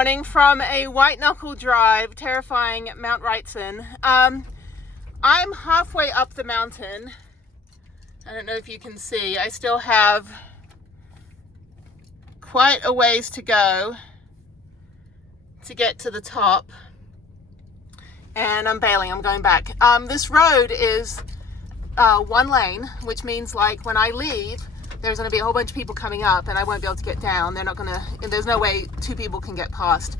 morning from a white knuckle drive, terrifying Mount Wrightson. I'm halfway up the mountain. I don't know if you can see. I still have quite a ways to go to get to the top. And I'm bailing, I'm going back. This road is one lane, which means like when I leave, there's going to be a whole bunch of people coming up and I won't be able to get down. They're not going to, there's no way two people can get past.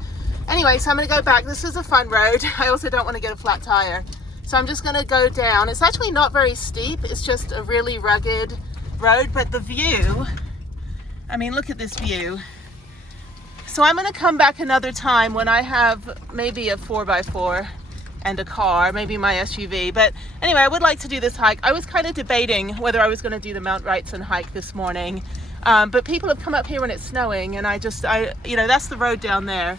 Anyway, so I'm going to go back. This is a fun road. I also don't want to get a flat tire. So I'm just going to go down. It's actually not very steep. It's just a really rugged road, but the view, I mean, look at this view. So I'm going to come back another time when I have maybe a 4x4 and a car, maybe my SUV. But anyway, I would like to do this hike. I was kind of debating whether I was going to do the Mount Wrightson hike this morning, but people have come up here when it's snowing, and I you know, that's the road down there.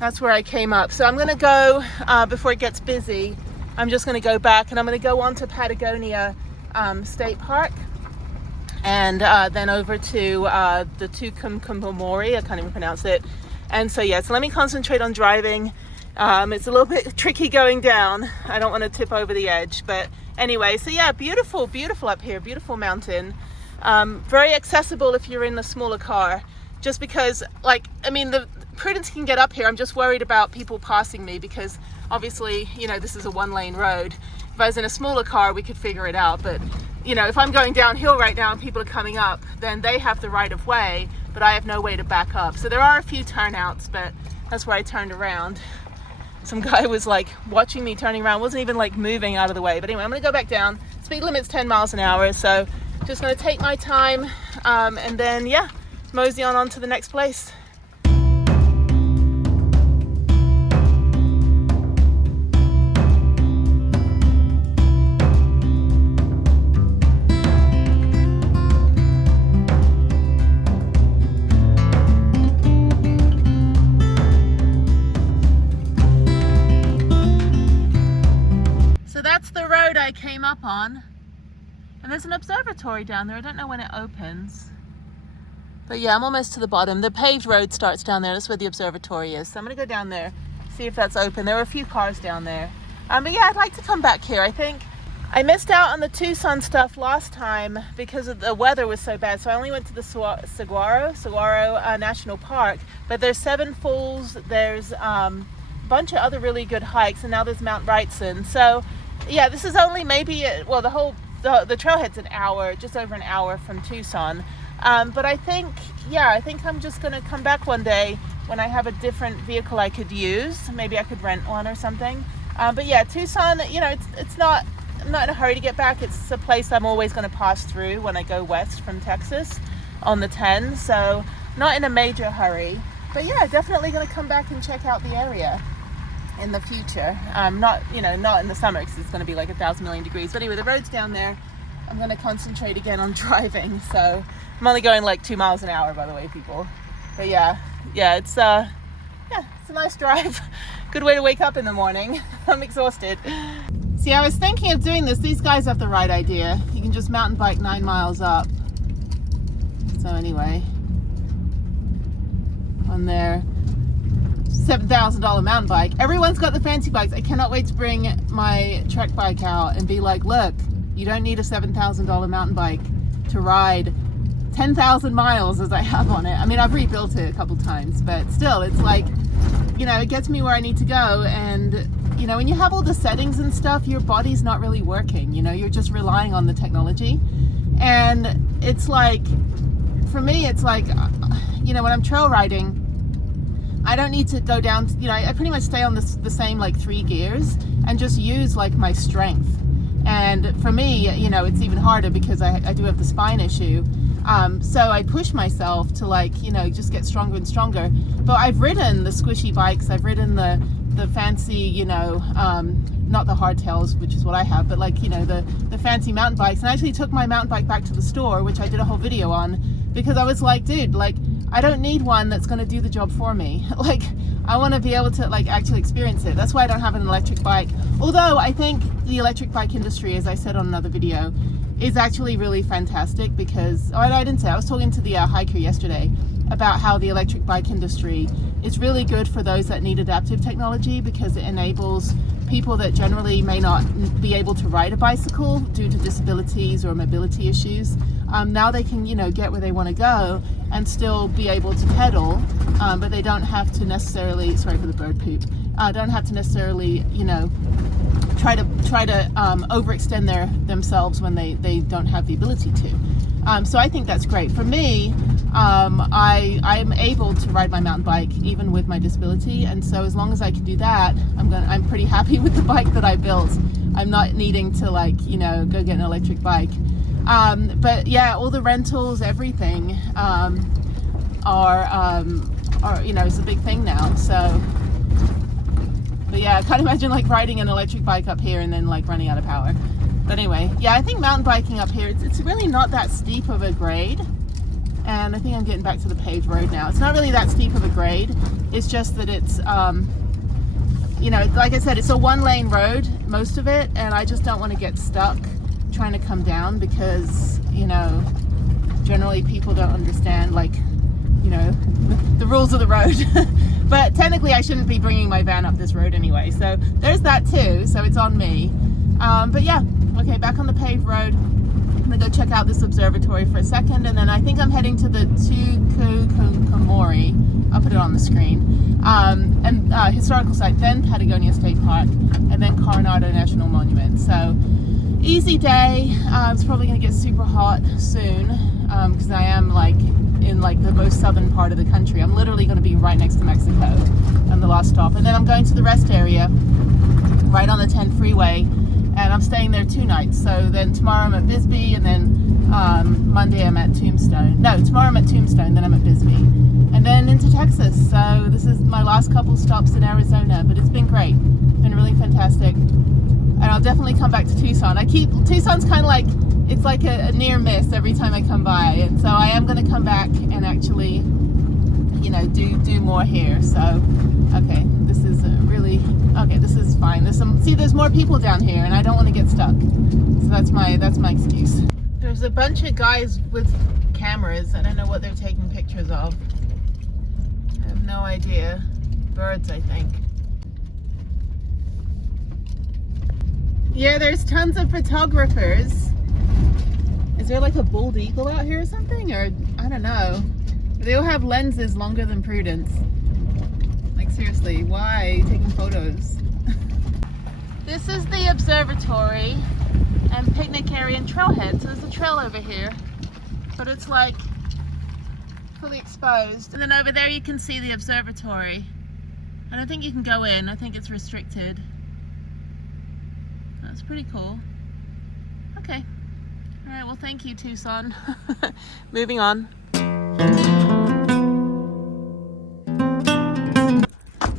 That's where I came up. So I'm going to go before it gets busy. I'm just going to go back, and I'm going to go on to Patagonia State Park, and then over to the Tucumcumomori. I can't even pronounce it. And so yeah, so let me concentrate on driving. It's a little bit tricky going down. I don't want to tip over the edge, but anyway, so yeah, beautiful up here, beautiful mountain. Very accessible if you're in a smaller car, just because, like, I mean, the Prudence can get up here. I'm just worried about people passing me because obviously, you know, this is a one-lane road. If I was in a smaller car, we could figure it out, but you know, if I'm going downhill right now and people are coming up, then they have the right of way, but I have no way to back up. So there are a few turnouts, but that's where I turned around. Some guy was like watching me turning around, wasn't even like moving out of the way. But anyway, I'm gonna go back down. Speed limit's 10 miles an hour, so just gonna take my time, and then yeah, mosey on to the next place. I came up on, and there's an observatory down there. I don't know when it opens, but yeah, I'm almost to the bottom. The paved road starts down there. That's where the observatory is. So I'm gonna go down there, see if that's open. There were a few cars down there, but yeah, I'd like to come back here. I think I missed out on the Tucson stuff last time because of the weather was so bad, so I only went to the Saguaro National Park, but there's Seven Falls, there's a bunch of other really good hikes, and now there's Mount Wrightson. So yeah, this is only maybe, well, the trailhead's an hour, just over an hour from Tucson. But I think I'm just going to come back one day when I have a different vehicle I could use. Maybe I could rent one or something. But yeah, Tucson, you know, I'm not in a hurry to get back. It's a place I'm always going to pass through when I go west from Texas on the 10. So not in a major hurry. But yeah, definitely going to come back and check out the area in the future. Not in the summer because it's going to be like 1,000 million degrees. But anyway, the road's down there. I'm going to concentrate again on driving. So I'm only going like 2 miles an hour, by the way, people. But yeah, it's a nice drive. Good way to wake up in the morning. I'm exhausted. See, I was thinking of doing this. These guys have the right idea. You can just mountain bike 9 miles up. So anyway, on their $7,000 mountain bike. Everyone's got the fancy bikes. I cannot wait to bring my trek bike out and be like, look, you don't need a $7,000 mountain bike to ride 10,000 miles as I have on it. I mean, I've rebuilt it a couple times, but still, it's like, you know, it gets me where I need to go. And, you know, when you have all the settings and stuff, your body's not really working. You know, you're just relying on the technology. And it's like, for me, it's like, you know, when I'm trail riding, I don't need to go down, you know, I pretty much stay on the same like 3 gears and just use like my strength. And for me, you know, it's even harder because I do have the spine issue. So I push myself to like, you know, just get stronger and stronger. But I've ridden the squishy bikes, I've ridden the fancy, you know, not the hardtails, which is what I have, but like, you know, the fancy mountain bikes. And I actually took my mountain bike back to the store, which I did a whole video on, because I was like, dude, like, I don't need one that's going to do the job for me. Like, I want to be able to like actually experience it. That's why I don't have an electric bike. Although I think the electric bike industry, as I said on another video, is actually really fantastic because, oh, I didn't say, I was talking to the hiker yesterday, about how the electric bike industry is really good for those that need adaptive technology, because it enables people that generally may not be able to ride a bicycle due to disabilities or mobility issues. Now they can, get where they want to go and still be able to pedal, but they don't have to necessarily, sorry for the bird poop, don't have to necessarily, try to overextend themselves when they don't have the ability to. So I think that's great. For me, I'm able to ride my mountain bike even with my disability, and so as long as I can do that, I'm pretty happy with the bike that I built. I'm not needing to go get an electric bike. But yeah, all the rentals, everything are is a big thing now. So, but yeah, I can't imagine riding an electric bike up here and then running out of power. But anyway, yeah, I think mountain biking up here, it's really not that steep of a grade. And I think I'm getting back to the paved road now. It's not really that steep of a grade. It's just that it's, like I said, it's a 1-lane road, most of it. And I just don't want to get stuck trying to come down because, generally people don't understand, the rules of the road. But technically I shouldn't be bringing my van up this road anyway. So there's that too. So it's on me. But yeah, okay, back on the paved road. I'm gonna go check out this observatory for a second, and then I think I'm heading to the Tucumcari. I'll put it on the screen. And historical site, then Patagonia State Park, and then Coronado National Monument. So easy day. It's probably gonna get super hot soon because I am in the most southern part of the country. I'm literally gonna be right next to Mexico on the last stop, and then I'm going to the rest area right on the 10 freeway. And I'm staying there 2 nights. So then tomorrow I'm at Bisbee, and then Monday I'm at Tombstone. No, tomorrow I'm at Tombstone, then I'm at Bisbee. And then into Texas. So this is my last couple stops in Arizona, but it's been great. Been really fantastic. And I'll definitely come back to Tucson. Tucson's kind of it's like a near miss every time I come by. And so I am going to come back and actually, do more here. So, okay, this is this is fine. There's more people down here, and I don't want to get stuck. So that's my excuse. There's a bunch of guys with cameras. I don't know what they're taking pictures of. I have no idea. Birds, I think. Yeah, there's tons of photographers. Is there a bald eagle out here or something? Or I don't know. They all have lenses longer than Prudence. Seriously, why are you taking photos? This is the observatory and picnic area and trailhead. So there's a trail over here, but it's fully exposed. And then over there you can see the observatory. I don't think you can go in. I think it's restricted. That's pretty cool. Okay. All right, well, thank you, Tucson. Moving on.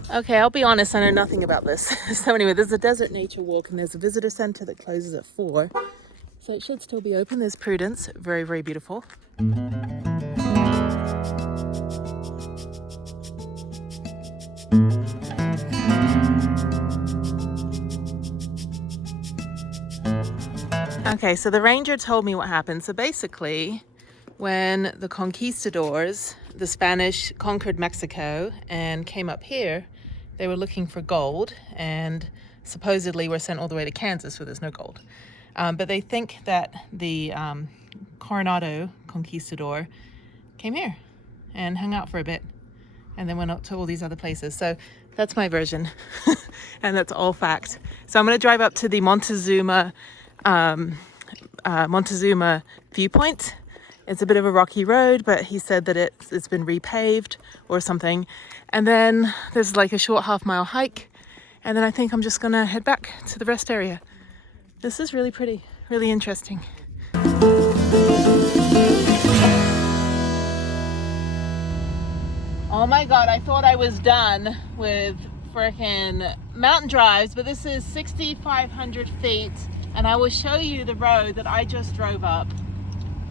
Okay, I'll be honest, I know nothing about this. So anyway, there's a desert nature walk, and there's a visitor center that closes at 4. So it should still be open. There's Prudence, very, very beautiful. Okay, so the ranger told me what happened. So basically, when the conquistadors, the Spanish, conquered Mexico and came up here, they were looking for gold, and supposedly were sent all the way to Kansas where there's no gold. But they think that the Coronado conquistador came here and hung out for a bit and then went up to all these other places. So that's my version. And that's all fact. So I'm going to drive up to the Montezuma viewpoint. It's a bit of a rocky road, but he said that it's been repaved or something. And then there's a short half-mile hike. And then I think I'm just gonna head back to the rest area. This is really pretty, really interesting. Oh my God, I thought I was done with frickin' mountain drives, but this is 6,500 feet. And I will show you the road that I just drove up.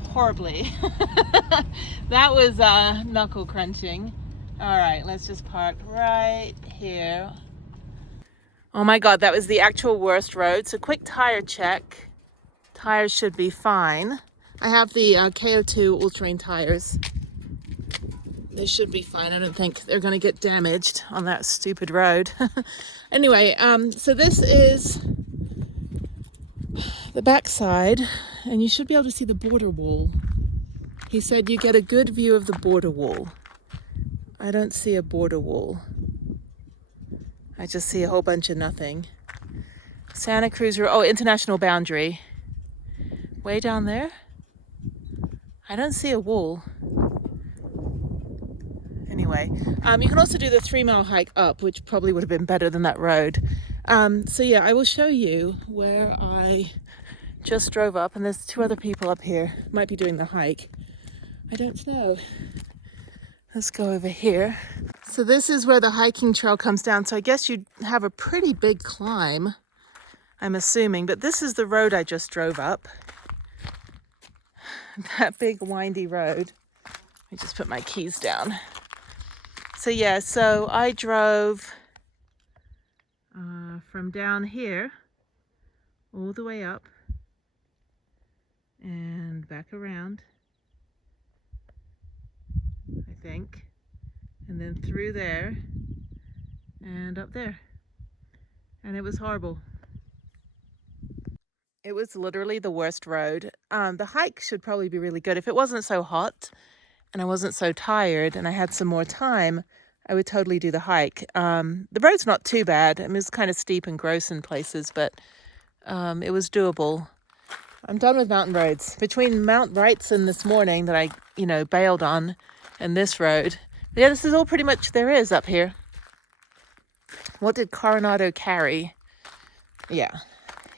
Horribly. That was knuckle crunching. All right, let's just park right here. Oh my God, that was the actual worst road. So quick tire check. Tires should be fine. I have the KO2 all-terrain tires. They should be fine. I don't think they're going to get damaged on that stupid road. Anyway, so this is the backside, and you should be able to see the border wall. He said you get a good view of the border wall. I don't see a border wall. I just see a whole bunch of nothing. Santa Cruz, oh, international boundary. Way down there? I don't see a wall. Anyway, you can also do the 3-mile hike up, which probably would have been better than that road. So yeah, I will show you where I just drove up, and there's 2 other people up here. Might be doing the hike. I don't know. Let's go over here. So this is where the hiking trail comes down. So I guess you'd have a pretty big climb, I'm assuming, but this is the road I just drove up. That big windy road. Let me just put my keys down. So yeah, so I drove from down here all the way up and back around, I think, and then through there and up there. And it was horrible. It was literally the worst road. The hike should probably be really good. If it wasn't so hot and I wasn't so tired and I had some more time, I would totally do the hike. The road's not too bad. I mean, it's kind of steep and gross in places, but it was doable. I'm done with mountain roads. Between Mount Wrightson this morning that I, bailed on, and this road, yeah, this is all pretty much there is up here. What did Coronado carry? Yeah.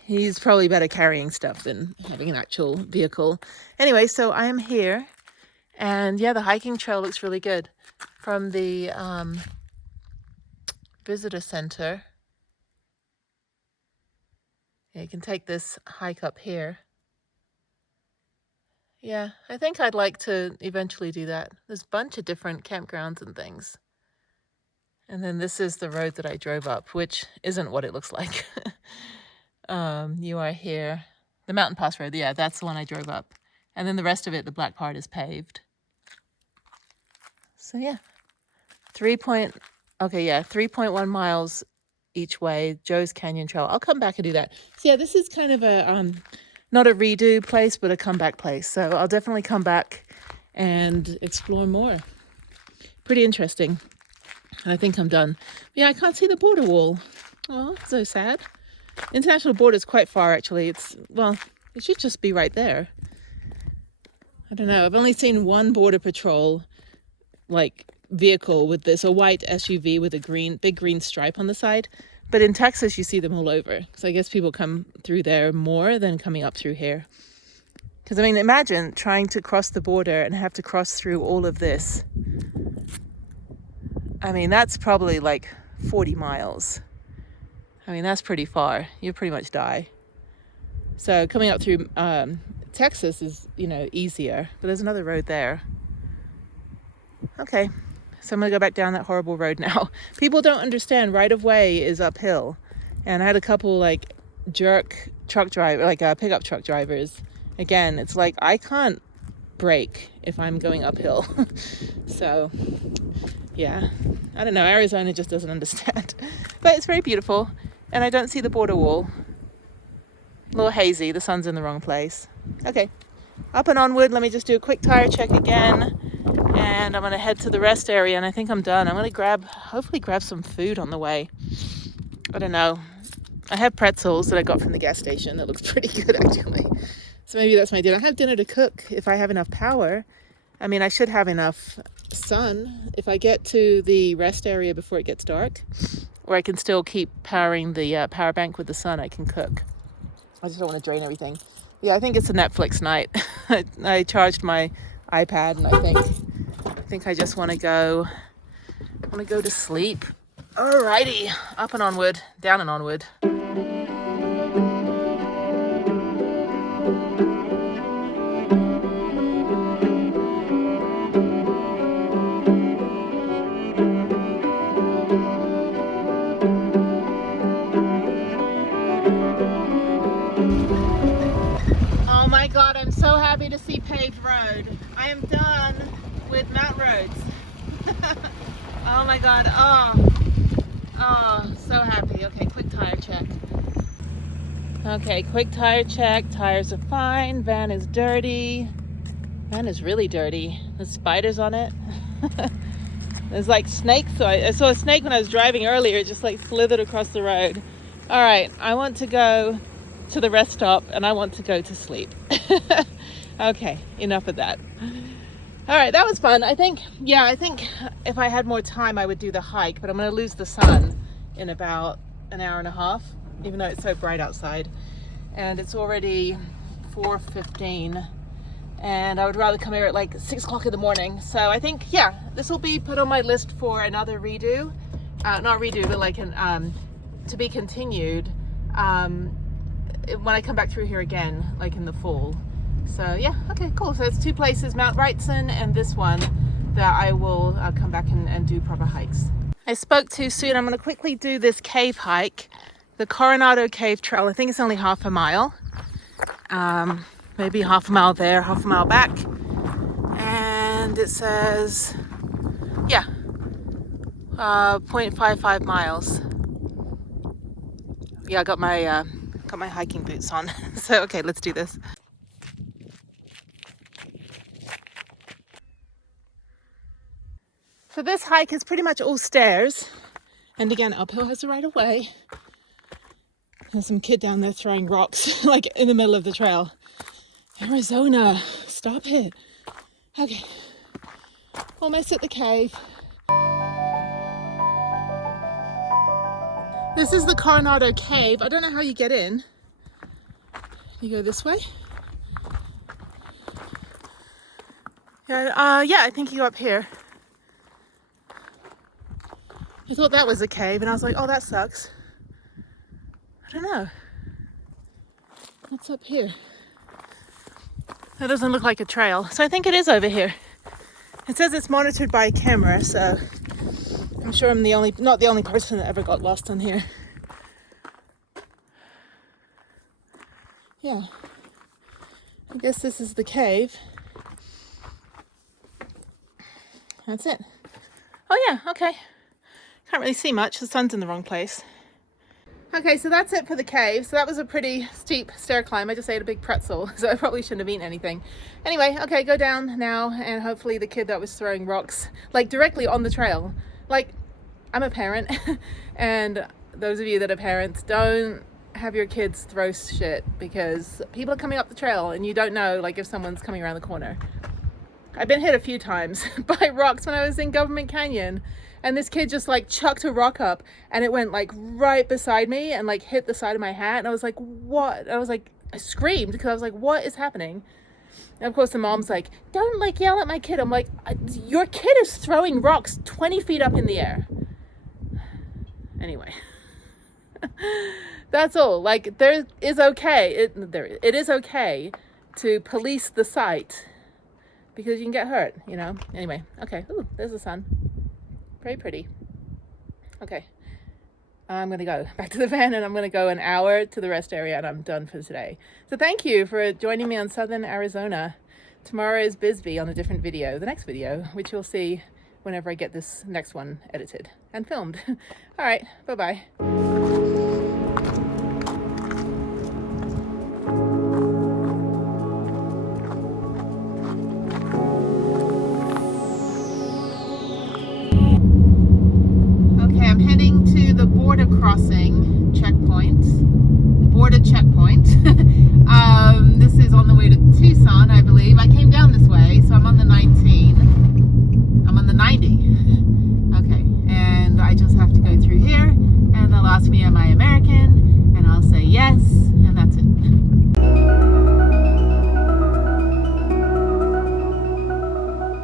He's probably better carrying stuff than having an actual vehicle. Anyway, so I am here, and yeah, the hiking trail looks really good. From the visitor center, yeah, you can take this hike up here. Yeah, I think I'd like to eventually do that. There's a bunch of different campgrounds and things. And then this is the road that I drove up, which isn't what it looks like. You are here. The Mountain Pass Road, yeah, that's the one I drove up. And then the rest of it, the black part, is paved. So yeah, 3.1 miles each way, Joe's Canyon Trail. I'll come back and do that. So yeah, this is kind of a, not a redo place, but a comeback place. So I'll definitely come back and explore more. Pretty interesting. And I think I'm done. Yeah, I can't see the border wall. Oh, so sad. International border is quite far, actually. It should just be right there. I don't know. I've only seen one border patrol, vehicle with this, a white SUV with a big green stripe on the side. But in Texas, you see them all over. So I guess people come through there more than coming up through here. Because, imagine trying to cross the border and have to cross through all of this. That's probably 40 miles. That's pretty far. You pretty much die. So coming up through Texas is, easier. But there's another road there. Okay. So I'm going to go back down that horrible road now. People don't understand right of way is uphill. And I had a couple jerk truck driver, pickup truck drivers. Again, it's I can't brake if I'm going uphill. So yeah, I don't know. Arizona just doesn't understand. But it's very beautiful. And I don't see the border wall. A little hazy. The sun's in the wrong place. Okay. Up and onward. Let me just do a quick tire check again. And I'm going to head to the rest area. And I think I'm done. I'm going to hopefully grab some food on the way. I don't know. I have pretzels that I got from the gas station. That looks pretty good, actually. So maybe that's my dinner. I have dinner to cook if I have enough power. I should have enough sun. If I get to the rest area before it gets dark, or I can still keep powering the power bank with the sun, I can cook. I just don't want to drain everything. Yeah, I think it's a Netflix night. I charged my iPad, and I think I just want to go to sleep. Alrighty, up and onward, down and onward. God, I'm so happy to see paved road. I am done with mountain roads. Oh my God. Oh, so happy. Okay, quick tire check. Okay, quick tire check. Tires are fine. Van is dirty. Van is really dirty. There's spiders on it. There's like snakes. So I saw a snake when I was driving earlier. It just like slithered across the road. All right, I want to go to the rest stop and I want to go to sleep. Okay, enough of that. All right, that was fun. I think if I had more time, I would do the hike, but I'm going to lose the sun in about an hour and a half, even though it's so bright outside. And it's already 4:15, and I would rather come here at like 6 o'clock in the morning. So I think, yeah, this will be put on my list for another redo. Not redo, but like an to be continued when I come back through here again, like in the fall. So yeah, okay, cool. So it's 2 places, Mount Wrightson and this one, that I will come back and do proper hikes. I spoke too soon. I'm going to quickly do this cave hike, the Coronado Cave Trail. I think it's only half a mile. Maybe half a mile there, half a mile back. And it says, yeah, 0.55 miles. Yeah, I got my hiking boots on. So okay, let's do this. So this hike is pretty much all stairs, and again, uphill has the right of way. There's some kid down there throwing rocks, like in the middle of the trail. Arizona, stop it. Okay, almost at the cave. This is the Coronado Cave. I don't know how you get in. You go this way? Yeah, I think you go up here. I thought that was a cave, and I was like, oh, that sucks. I don't know. What's up here? That doesn't look like a trail. So I think it is over here. It says it's monitored by a camera, so I'm sure I'm not the only person that ever got lost on here. Yeah. I guess this is the cave. That's it. Oh yeah, okay. Can't really see much, the sun's in the wrong place. Okay, so that's it for the cave. So that was a pretty steep stair climb. I just ate a big pretzel, so I probably shouldn't have eaten anything. Anyway, okay, go down now, and hopefully the kid that was throwing rocks, like directly on the trail. Like, I'm a parent, and those of you that are parents, don't have your kids throw shit, because people are coming up the trail and you don't know, like, if someone's coming around the corner. I've been hit a few times by rocks when I was in Government Canyon. And this kid just like chucked a rock up, and it went like right beside me and like hit the side of my hat. And I was like, what? I screamed because I was like, what is happening? And of course the mom's like, don't like yell at my kid. I'm like, your kid is throwing rocks 20 feet up in the air. Anyway, that's all. Like, it is okay to police the site, because you can get hurt, you know? Anyway, okay. Ooh, there's the sun. Very pretty. Okay, I'm gonna go back to the van, and I'm gonna go an hour to the rest area, and I'm done for today. So thank you for joining me on Southern Arizona. Tomorrow is Bisbee on a different video, the next video, which you'll see whenever I get this next one edited and filmed. All right, bye-bye. Border crossing checkpoint, border checkpoint. This is on the way to Tucson, I believe. I can't